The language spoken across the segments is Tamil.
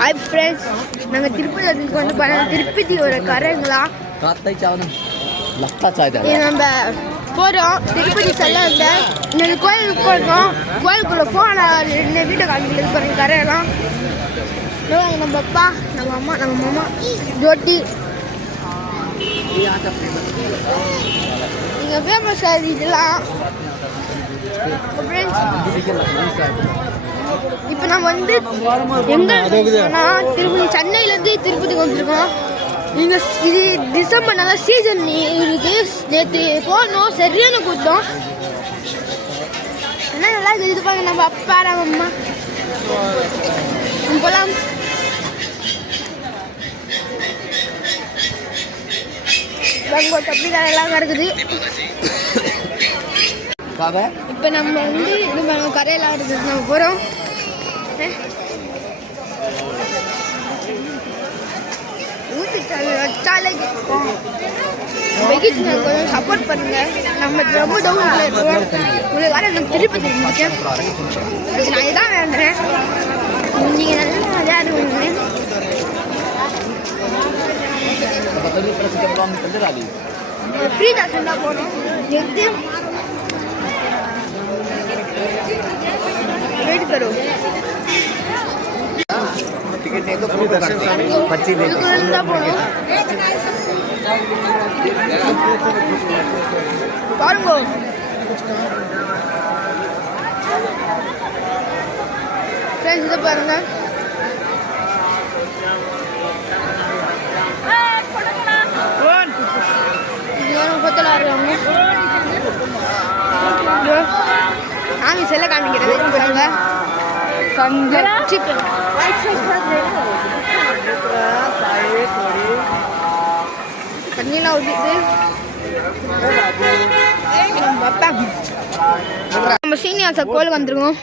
ஹாய் ஃப்ரெண்ட்ஸ், நாங்கள் திருப்பதிக்கு வந்து திருப்பதியோட கரைங்களா நம்ம போகிறோம். திருப்பதி செல்ல இந்த கோயிலுக்கு போகிறோம். கோயிலுக்குள்ள போன வீட்டை காமிக்கிறது பாருங்க கரையெல்லாம். நம்ம அப்பா, நம்ம அம்மா, நம்ம மாமா, ஜோட்டி இங்கே ஃபேமஸ் ஆகுது இதெல்லாம். இப்போ நம்ம வந்து எங்கே திருப்பதி, சென்னையிலேருந்து திருப்பதிக்கு வந்துருக்கோம். இங்கே இது டிசம்பர் நல்லா சீசன் இருக்கு. நேற்று போனோம், சரியான கூட்டம். ஆனால் நல்லா இது பாருங்க, நம்ம அப்பா, நம்ம அம்மா போகலாம். அப்படிதான் எல்லாம் இருக்குது. இப்போ நம்ம வந்து இது கரையெல்லாம் இருக்குது. நம்ம போகிறோம். கொஞ்சம் சப்போர்ட் பண்ணுங்க. நம்ம ரொம்ப டவுன்ல இருக்கோம். உங்களுக்கு வர நம்ம திருப்பதி முடிச்சேன். நான் இதான் வேண்டுறேன், நீங்க நல்லா அதாக இருக்குங்க. फ्री दर्शन का போறோம். देखते वेट करो. टिकट नहीं तो फ्री दर्शन पर्ची लेके பாருங்க. फ्रेंड्स இத பாருங்க. சாமி செல்ல காமிக்கிறது தண்ணிலாம் ஊற்றிட்டு நம்ம சீனியார் சார் கோயிலுக்கு வந்துருக்கோம்.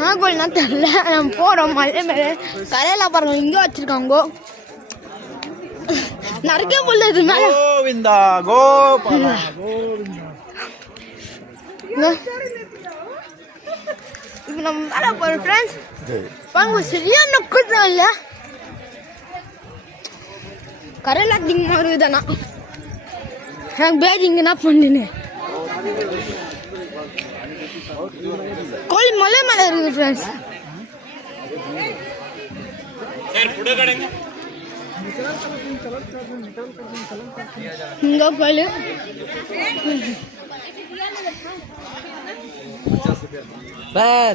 நான் கோயில்னா தெரியல. நம்ம போகிறோம். மலை மேலே கரையெல்லாம் பாருங்க, இங்கே வச்சிருக்காங்க. நறுக்க முடியல இது மேல. கோவிந்தா கோபாலா கோவிந்தா. இப்போ நம்ம மேலே போகிறோம் ஃப்ரெண்ட்ஸ். பாருங்க, சரியான கூட்டம் இல்லை. கரையெல்லாம் அதிகமாக இருக்குதானா? எனக்கு பேஜிங் என்ன பண்ணுன்னு கோழி மலை மேலே இருக்குது ஃப்ரெண்ட்ஸ். இங்க கோயில் पैर